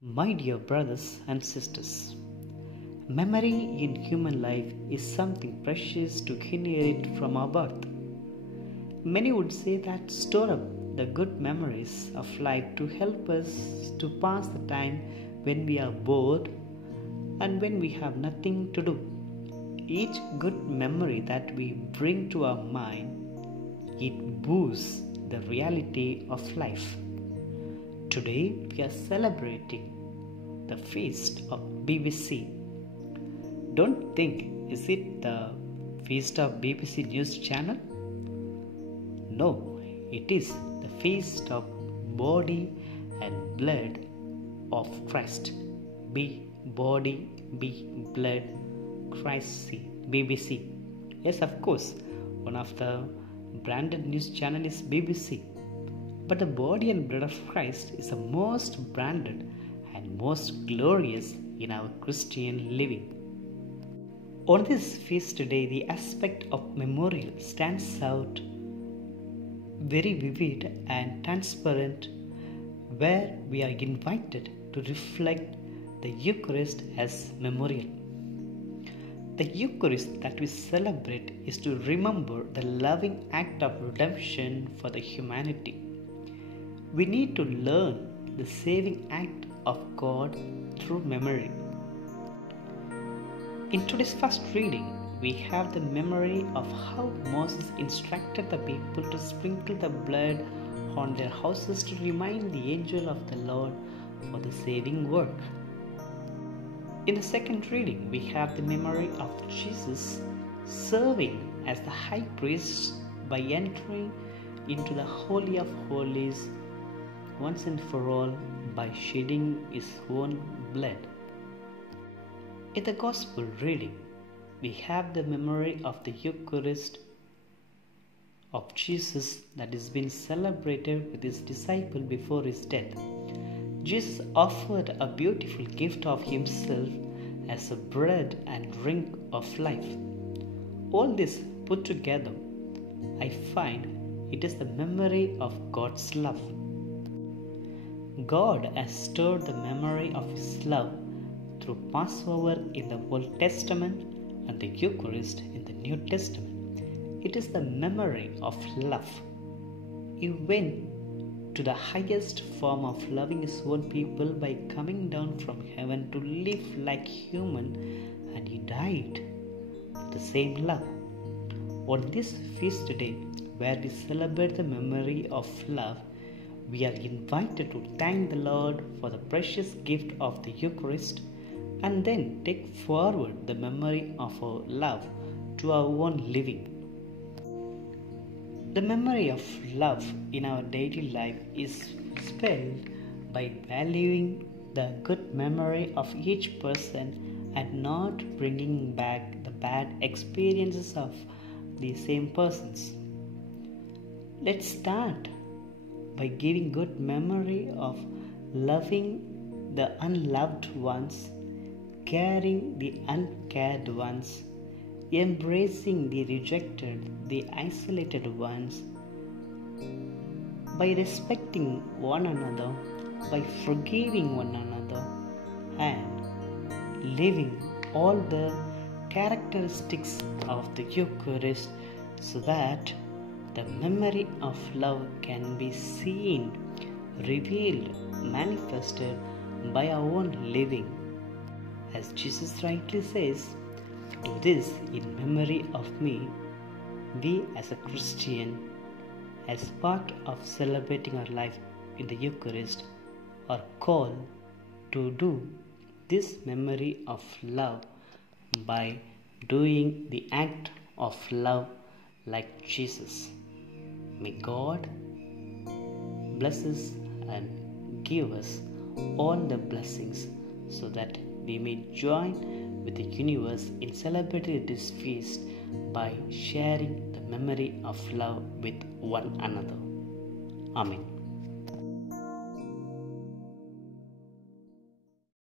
My dear brothers and sisters, memory in human life is something precious to inherit from our birth. Many would say that store up the good memories of life to help us to pass the time when we are bored and when we have nothing to do. Each good memory that we bring to our mind, it boosts the reality of life. Today we are celebrating the feast of BBC. Don't think, is it the feast of BBC News channel? No, it is the feast of body and blood of Christ. Be body, be blood, Christ, BBC. Yes, of course, one of the branded news channel is BBC. But the body and blood of Christ is the most branded and most glorious in our Christian living. On this feast day, the aspect of memorial stands out very vivid and transparent, where we are invited to reflect the Eucharist as memorial. The Eucharist that we celebrate is to remember the loving act of redemption for the humanity. We need to learn the saving act of God through memory. In today's first reading, we have the memory of how Moses instructed the people to sprinkle the blood on their houses to remind the angel of the Lord for the saving work. In the second reading, we have the memory of Jesus serving as the high priest by entering into the Holy of Holies once and for all by shedding his own blood. In the Gospel reading, we have the memory of the Eucharist of Jesus that is being celebrated with his disciple before his death. Jesus offered a beautiful gift of himself as a bread and drink of life. All this put together, I find it is the memory of God's love. God has stored the memory of His love through Passover in the Old Testament and the Eucharist in the New Testament. It is the memory of love. He went to the highest form of loving His own people by coming down from heaven to live like human, and He died for the same love. On this feast day, where we celebrate the memory of love, we are invited to thank the Lord for the precious gift of the Eucharist and then take forward the memory of our love to our own living. The memory of love in our daily life is spelled by valuing the good memory of each person and not bringing back the bad experiences of the same persons. Let's start by giving good memory of loving the unloved ones, caring the uncared ones, embracing the rejected, the isolated ones, by respecting one another, by forgiving one another, and living all the characteristics of the Eucharist so that the memory of love can be seen, revealed, manifested by our own living. As Jesus rightly says, "Do this in memory of me." We as a Christian, as part of celebrating our life in the Eucharist, are called to do this memory of love by doing the act of love like Jesus. May God bless us and give us all the blessings so that we may join with the universe in celebrating this feast by sharing the memory of love with one another. Amen.